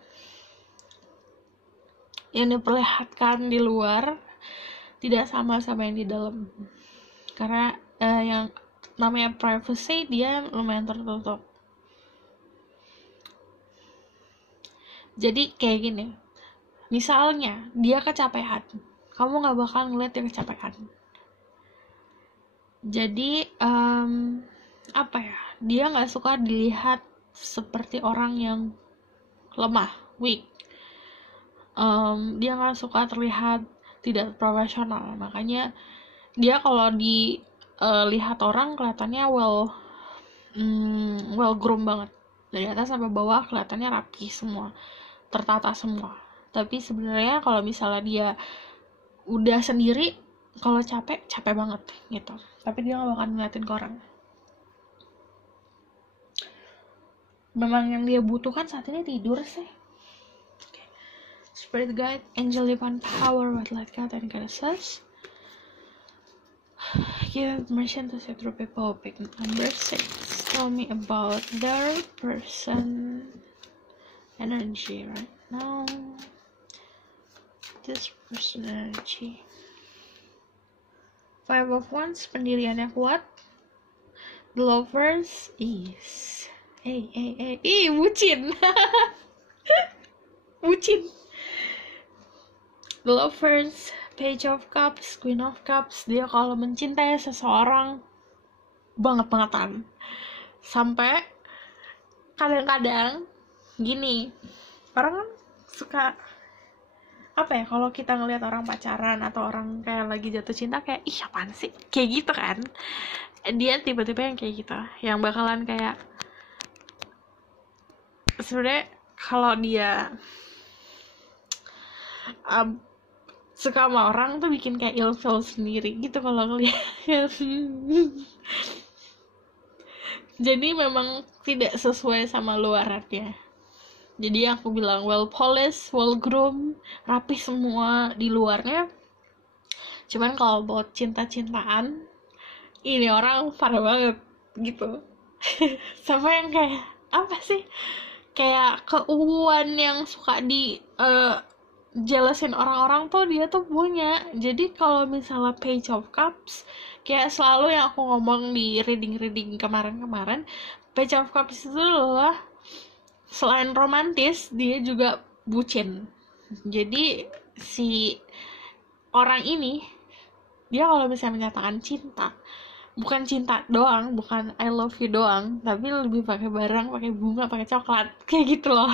yang diperlihatkan di luar tidak sama yang di dalam. Karena yang namanya privacy dia lumayan tertutup. Jadi kayak gini, misalnya dia kecapean, kamu gak bakal ngeliat dia kecapean. Jadi dia gak suka dilihat seperti orang yang lemah, weak. Dia gak suka terlihat tidak profesional. Makanya dia kalau dilihat orang kelihatannya well groom banget, dari atas sampai bawah kelihatannya rapi semua, tertata semua. Tapi sebenarnya kalau misalnya dia udah sendiri, kalau capek banget gitu. Tapi dia gak bakal ngeliatin ke orang. Memang yang dia butuhkan saat ini tidur sih. Okay. Spirit guide, angel divine power, white light God, and goddesses. Give permission to see through people. Pick number 6. Tell me about their person energy right now. This person energy. 5 of Wands, pendiriannya kuat. The Lovers is bucin. Bucin. The Lovers, Page of Cups, Queen of Cups. Dia kalau mencintai seseorang banget-bangetan. Sampai kadang-kadang gini, orang kan suka kalau kita ngelihat orang pacaran atau orang kayak lagi jatuh cinta, kayak ih apaan sih, kayak gitu kan. Dia tiba-tiba yang kayak gitu, yang bakalan kayak sebenarnya kalau dia suka sama orang tuh bikin kayak ilfeel sendiri gitu kalau ngeliat. Jadi memang tidak sesuai sama luarannya. Jadi aku bilang well polished, well groomed, rapi semua di luarnya. Cuman kalau buat cinta-cintaan, ini orang parah banget gitu. Sama yang kayak apa sih? Kayak keuuan yang suka di jealousin orang-orang tuh dia tuh punya. Jadi kalau misalnya Page of Cups, kayak selalu yang aku ngomong di reading kemarin-kemarin, Page of Cups itu adalah selain romantis dia juga bucin. Jadi si orang ini dia kalau misalnya menyatakan cinta, bukan cinta doang, bukan I love you doang, tapi lebih pakai barang, pakai bunga, pakai coklat, kayak gitu loh.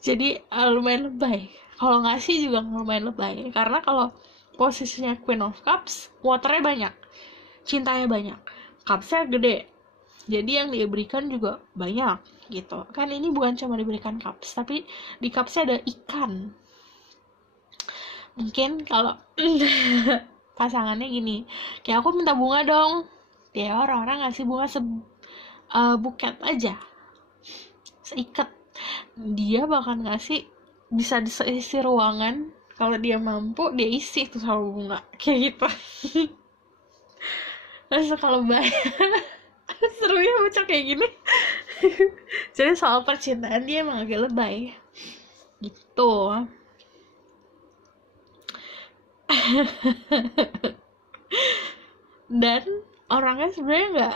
Jadi lumayan lebay. Kalau ngasih juga lumayan lebay, karena kalau posisinya Queen of Cups, waternya banyak, cintanya banyak, cupsnya gede, jadi yang diberikan juga banyak gitu kan. Ini bukan cuma diberikan cups, tapi di cupsnya ada ikan. Mungkin kalau pasangannya gini, kayak aku minta bunga dong, ya orang-orang ngasih bunga buket aja, seikat, dia bakal ngasih, bisa diisi ruangan. Kalau dia mampu dia isi tuh sama bunga kayak gitu. Terus kalau bayar serunya baca kayak gini. Jadi soal percintaan dia emang agak lebay gitu. Dan orangnya sebenarnya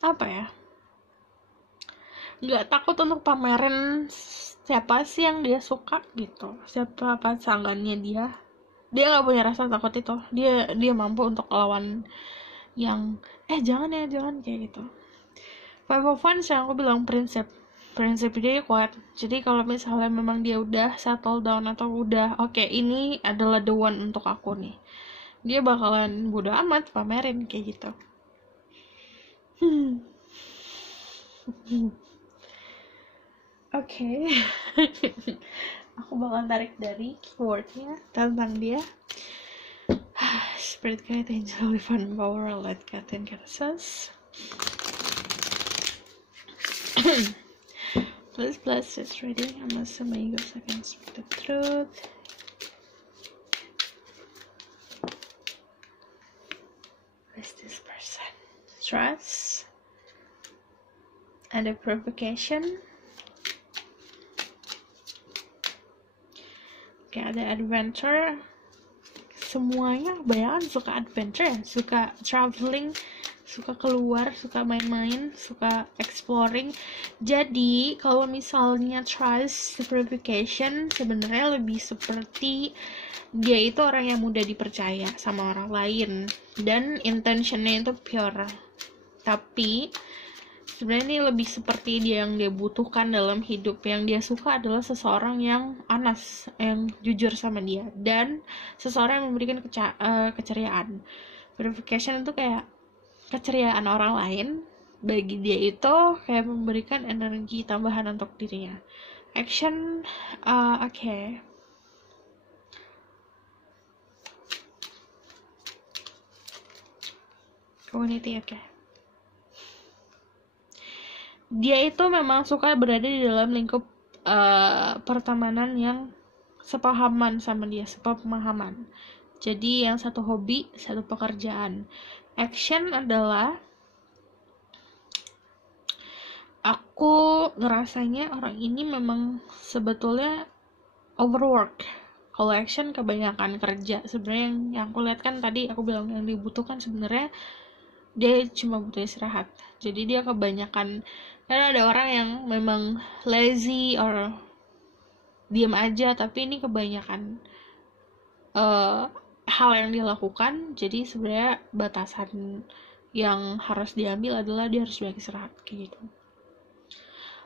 apa ya, nggak takut untuk pamerin siapa sih yang dia suka gitu, siapa pasangannya dia nggak punya rasa takut itu. Dia mampu untuk lawan yang jangan ya jangan kayak gitu. Five of Wands yang aku bilang prinsip dia kuat. Jadi kalau misalnya memang dia udah settle down atau udah oke, ini adalah the one untuk aku nih, dia bakalan bodo amat pamerin kayak gitu. Oke. Aku bakal tarik dari keywordnya tentang dia. Spirit Guide, Angel, Divine Power, Light, Cat, and Carousels. Please bless this reading. I'm assuming you guys can speak the truth. Who is this person? Trust and a provocation. Kayak ada adventure. Semuanya kebanyakan suka adventure, suka traveling, suka keluar, suka main-main, suka exploring. Jadi kalau misalnya trust, provocation, sebenarnya lebih seperti dia itu orang yang mudah dipercaya sama orang lain dan intentionnya itu pure. Tapi sebenarnya ini lebih seperti dia yang dia butuhkan dalam hidup. Yang dia suka adalah seseorang yang honest, yang jujur sama dia, dan seseorang yang memberikan keceriaan. Verification itu kayak keceriaan orang lain, bagi dia itu kayak memberikan energi tambahan untuk dirinya. Action, okay. Community, okay. Dia itu memang suka berada di dalam lingkup pertemanan yang sepahaman sama dia, sepemahaman. Jadi yang satu hobi, satu pekerjaan. Action adalah aku ngerasanya orang ini memang sebetulnya overwork. Kalau action kebanyakan kerja. Sebenarnya yang aku lihat kan tadi aku bilang yang dibutuhkan sebenarnya dia cuma butuh istirahat. Jadi dia kebanyakan, karena ada orang yang memang lazy or diam aja, tapi ini kebanyakan hal yang dia lakukan. Jadi sebenarnya batasan yang harus diambil adalah dia harus banyak istirahat kayak gitu.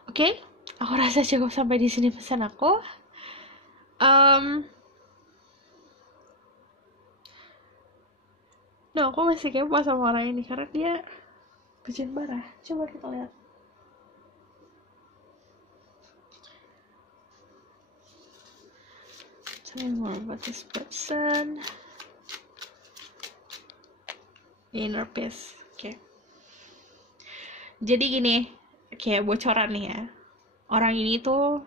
Oke, aku rasa cukup sampai di sini pesan aku. Aku masih kepo sama orang ini karena dia bucin parah. Coba kita lihat. Tell me more about this person. Inner peace. Oke. Jadi gini, kayak bocoran nih ya. Orang ini tuh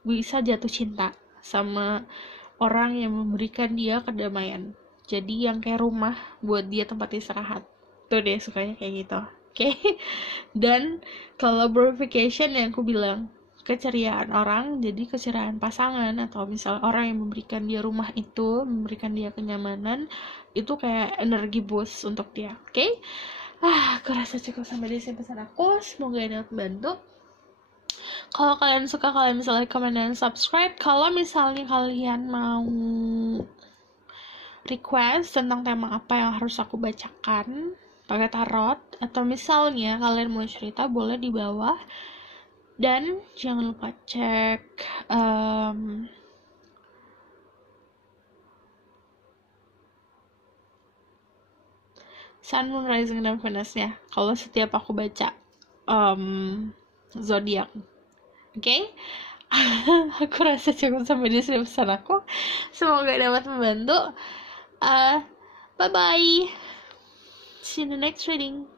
bisa jatuh cinta sama orang yang memberikan dia kedamaian. Jadi yang kayak rumah buat dia tempat istirahat. Tuh deh sukanya kayak gitu. Oke. Dan kalau glorification yang aku bilang, keceriaan orang jadi keceriaan pasangan, atau misal orang yang memberikan dia rumah itu, memberikan dia kenyamanan, itu kayak energi boost untuk dia. Oke. Aku rasa cukup sampai di sini pesan aku. Semoga ini membantu. Kalau kalian suka, kalian bisa like, comment, dan subscribe. Kalau misalnya kalian mau request tentang tema apa yang harus aku bacakan pakai tarot, atau misalnya kalian mau cerita, boleh di bawah. Dan jangan lupa cek Sun, Moon, Rising, dan Venus-nya kalau setiap aku baca zodiak. Oke? Aku rasa cukup sampai di sini pesan aku. Semoga dapat membantu. Bye bye. See you in the next reading.